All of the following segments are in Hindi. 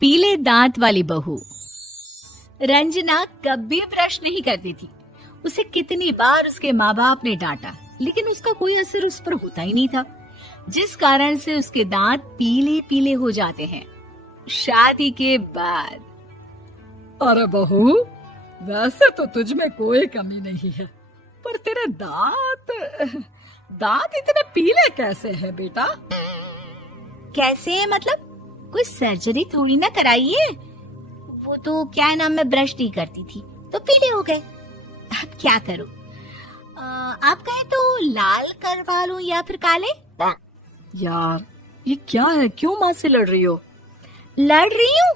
पीले दांत वाली बहू। रंजना कभी ब्रश नहीं करती थी। उसे कितनी बार उसके माँ बाप ने डांटा, लेकिन उसका कोई असर उस पर होता ही नहीं था, जिस कारण से उसके दांत पीले पीले हो जाते हैं। शादी के बाद। अरे बहू, वैसे तो तुझ में कोई कमी नहीं है, पर तेरे दांत इतने पीले कैसे हैं बेटा? कैसे है मतलब? कोई सर्जरी थोड़ी ना कराई है। वो तो क्या नाम, मैं ब्रश नहीं करती थी तो पीले हो गए। अब क्या करूं? आप कहें तो लाल करवा लूं या फिर काले? यार ये क्या है, क्यों माँ से लड़ रही हो? लड़ रही हूँ?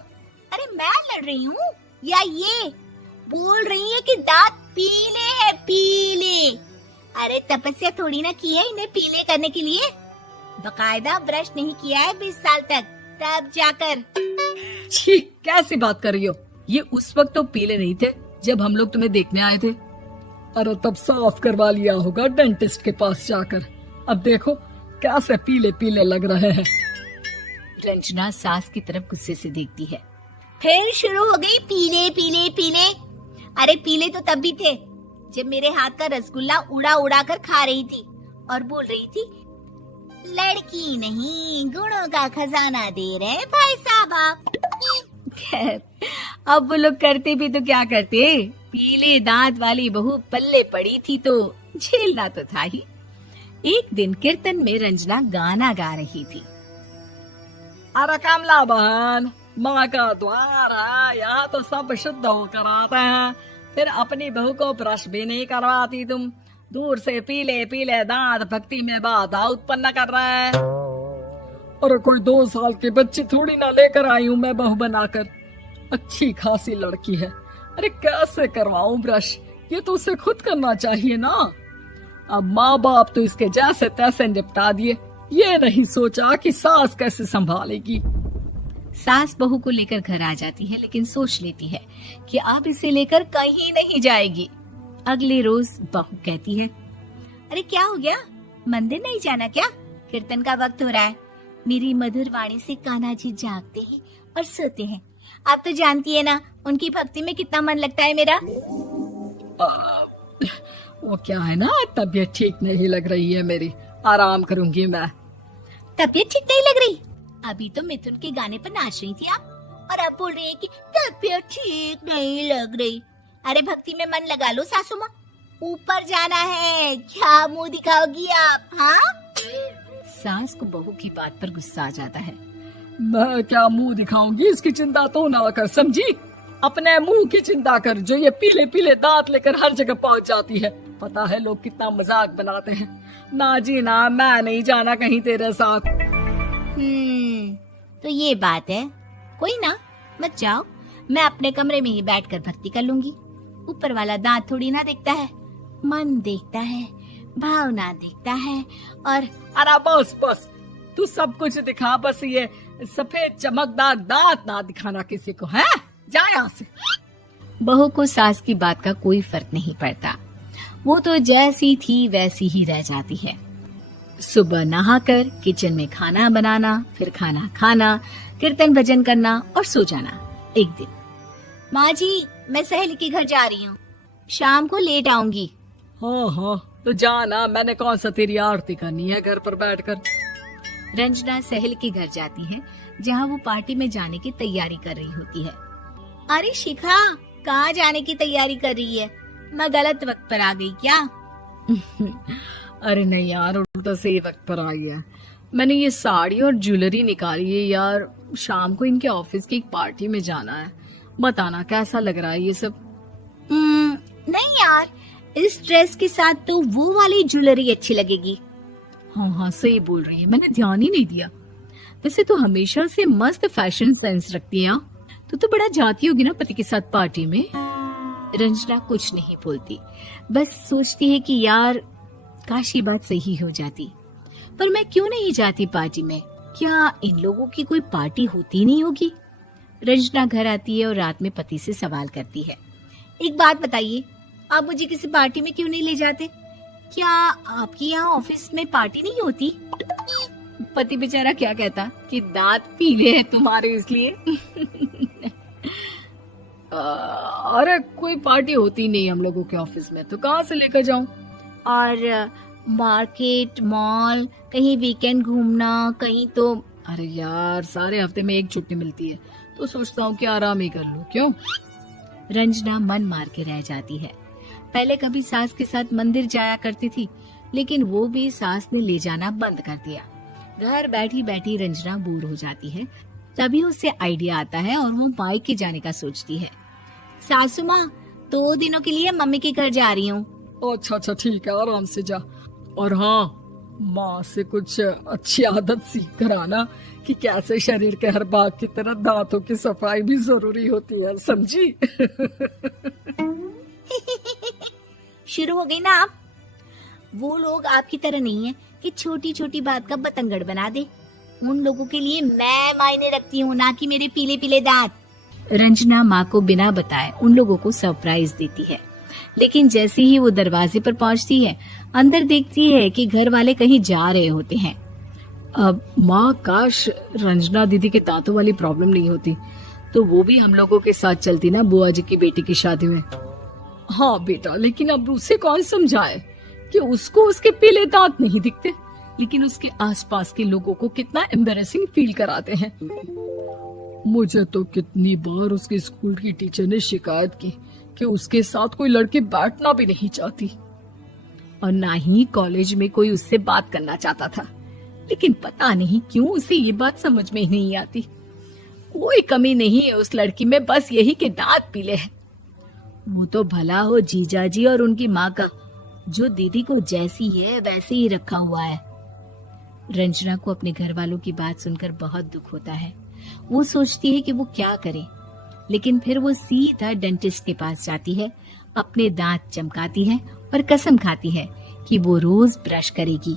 अरे मैं लड़ रही हूँ या ये बोल रही है कि दांत पीले हैं, पीले। अरे तपस्या थोड़ी ना की है इन्हें पीले करने के लिए। बकायदा ब्रश नहीं किया है 20 साल तक, तब जाकर। छी, कैसी बात कर रही हो? ये उस वक्त तो पीले नहीं थे जब हम लोग तुम्हें देखने आए थे। अरे तब साफ करवा लिया होगा डेंटिस्ट के पास जाकर। अब देखो कैसे पीले पीले लग रहे हैं। रंजना सास की तरफ गुस्से से देखती है। फिर शुरू हो गई पीले पीले पीले। अरे पीले तो तब भी थे जब मेरे हाथ का रसगुल्ला उड़ा उड़ा कर खा रही थी और बोल रही थी, लड़की नहीं गुणों का खजाना दे रहे भाई साहब आप। खैर, अब वो लोग करते भी तो क्या करते, पीले दांत वाली बहू पल्ले पड़ी थी तो झेलना तो था ही। एक दिन कीर्तन में रंजना गाना गा रही थी। अरे कमला बहन, माँ का द्वार है, यहाँ तो सब शुद्ध होकर आते हैं, फिर अपनी बहू को ब्रश भी नहीं करवाती तुम। दूर से पीले पीले दांत भक्ति में बाधा उत्पन्न कर रहे हैं। अरे कोई 2 साल की बच्ची थोड़ी ना लेकर आई हूँ मैं बहू बनाकर। अच्छी खासी लड़की है, अरे कैसे करवाऊं ब्रश? ये तो उसे खुद करना चाहिए ना। अब माँ बाप तो इसके जैसे तैसे निपटा दिए, ये नहीं सोचा कि सास कैसे संभालेगी। सास बहू को लेकर घर आ जाती है, लेकिन सोच लेती है कि अब इसे लेकर कहीं नहीं जाएगी। अगले रोज बहू कहती है, अरे क्या हो गया, मंदिर नहीं जाना क्या? कीर्तन का वक्त हो रहा है। मेरी मधुर वाणी से कान्हा जी जागते हैं और सोते हैं। आप तो जानती है ना उनकी भक्ति में कितना मन लगता है मेरा। वो क्या है ना, तबीयत ठीक नहीं लग रही है मेरी, आराम करूंगी मैं। तबीयत ठीक नहीं लग रही? अभी तो मिथुन के गाने पर नाच रही थी आप, और अब बोल रही है कि तबीयत ठीक नहीं लग रही। अरे भक्ति में मन लगा लो सासू माँ, ऊपर जाना है, क्या मुंह दिखाओगी आप? हाँ? सास को बहू की बात पर गुस्सा आ जाता है। मैं क्या मुंह दिखाऊंगी, इसकी चिंता तो ना कर, समझी? अपने मुंह की चिंता कर, जो ये पीले पीले दांत लेकर हर जगह पहुंच जाती है। पता है लोग कितना मजाक बनाते हैं। ना जी ना, मैं नहीं जाना कहीं तेरे साथ। तो ये बात है। कोई ना, मत जाओ, मैं अपने कमरे में ही बैठकर भक्ति कर लूंगी। ऊपर वाला दांत थोड़ी ना देखता है, मन देखता है, भावना देखता है। और अरे बस बस, तू सब कुछ दिखा, बस ये सफेद चमकदार दांत ना दिखाना किसी को, है? जा यहाँ से। बहू को सास की बात का कोई फर्क नहीं पड़ता, वो तो जैसी थी वैसी ही रह जाती है। सुबह नहाकर किचन में खाना बनाना, फिर खाना खाना, कीर्तन भजन करना और सो जाना। एक दिन, माँ जी मैं सहेली के घर जा रही हूँ, शाम को लेट आऊंगी। हाँ हाँ तो जाना, मैंने कौन सा तेरी आरती करनी है घर पर बैठकर। रंजना सहेली के घर जाती है, जहाँ वो पार्टी में जाने की तैयारी कर रही होती है। अरे शिखा, कहाँ जाने की तैयारी कर रही है? मैं गलत वक्त पर आ गई क्या? अरे नहीं यार, उल्टा सही वक्त पर आ गया। मैंने ये साड़ी और ज्वेलरी निकाली है यार, शाम को इनके ऑफिस की एक पार्टी में जाना है। बताना कैसा लग रहा है ये सब? नहीं यार, इस ड्रेस के साथ तो वो वाली ज्वेलरी अच्छी लगेगी। हाँ हाँ सही बोल रही है, मैंने ध्यान ही नहीं दिया। वैसे तो हमेशा से मस्त फैशन सेंस रखती है। तो बड़ा जाती होगी ना पति के साथ पार्टी में। रंजना कुछ नहीं बोलती, बस सोचती है कि यार काश ये बात सही हो जाती, पर मैं क्यों नहीं जाती पार्टी में? क्या इन लोगों की कोई पार्टी होती नहीं होगी? रंजना घर आती है और रात में पति से सवाल करती है, एक बात बताइए, आप मुझे किसी पार्टी में क्यों नहीं ले जाते? क्या आपके यहाँ ऑफिस में पार्टी नहीं होती? पति बेचारा क्या कहता कि दांत पीले हैं तुम्हारे इसलिए। अरे कोई पार्टी होती नहीं हम लोगों के ऑफिस में, तो कहाँ से लेकर जाऊं? और मार्केट, मॉल, कहीं वीकेंड घूमना, कहीं तो। अरे यार सारे हफ्ते में एक छुट्टी मिलती है, तो सोचता हूँ कि आराम ही कर लूं। क्यों? रंजना मन मार के रह जाती है। पहले कभी सास के साथ मंदिर जाया करती थी, लेकिन वो भी सास ने ले जाना बंद कर दिया। घर बैठी बैठी रंजना बोर हो जाती है। तभी उसे आइडिया आता है और वो मायके जाने का सोचती है। सासू माँ, 2 दिनों के लिए मम्मी के घर जा रही हूँ। अच्छा ठीक है, आराम से जा। और हाँ, माँ से कुछ अच्छी आदत सीख कर आना कि कैसे शरीर के हर भाग की तरह दांतों की सफाई भी जरूरी होती है, समझी? शुरू हो गई ना आप। वो लोग आपकी तरह नहीं है कि छोटी छोटी बात का बतंगड़ बना दे। उन लोगों के लिए मैं मायने रखती हूँ, ना कि मेरे पीले पीले दांत। रंजना माँ को बिना बताए उन लोगों को सरप्राइज देती है, लेकिन जैसे ही वो दरवाजे पर पहुंचती है, अंदर देखती है कि घर वाले कहीं जा रहे होते हैं। अब माँ, काश रंजना दीदी के दांतों वाली प्रॉब्लम नहीं होती, तो वो भी हम लोगों के साथ चलती ना बुआ जी की बेटी की शादी में। हाँ बेटा, लेकिन अब उसे कौन समझाए कि उसको उसके पीले दांत नहीं दिखते, लेकिन उसके आसपास के लोगों को कितना एम्बैरेसिंग फील कराते हैं। मुझे तो कितनी बार उसके स्कूल की टीचर ने शिकायत की कि उसके साथ कोई लड़की बैठना भी नहीं चाहती, और ना ही कॉलेज में कोई उससे बात करना चाहता था। लेकिन पता नहीं क्यों उसे ये बात समझ में ही नहीं आती। कोई कमी नहीं है उस लड़की में, बस यही कि दांत पीले हैं। वो तो भला हो जीजा जी और उनकी माँ का, जो दीदी को जैसी है वैसे ही रखा हुआ है। रंजना को अपने घर वालों की बात सुनकर बहुत दुख होता है। वो सोचती है कि वो क्या करे, लेकिन फिर वो सीधा डेंटिस्ट के पास जाती है, अपने दांत चमकाती है और कसम खाती है कि वो रोज ब्रश करेगी।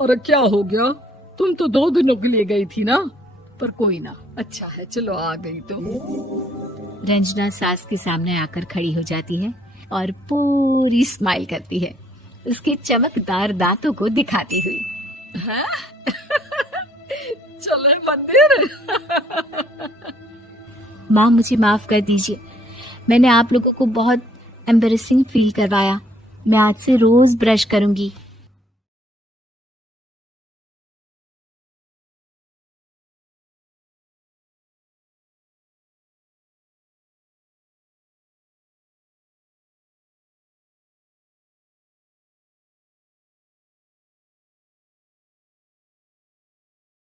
अरे क्या हो गया? तुम तो 2 दिनों के लिए गई थी ना। पर कोई ना, अच्छा है, चलो आ गई तो। रंजना सास के सामने आकर खड़ी हो जाती है और पूरी स्माइल करती है, उसके चमकदार दांतों को दिखाती हुई। हैं? चले मंदिर। माँ, मुझे माफ कर दीजिए, मैंने आप लोगों को बहुत एम्बैरेसिंग फील करवाया। मैं आज से रोज ब्रश करूंगी।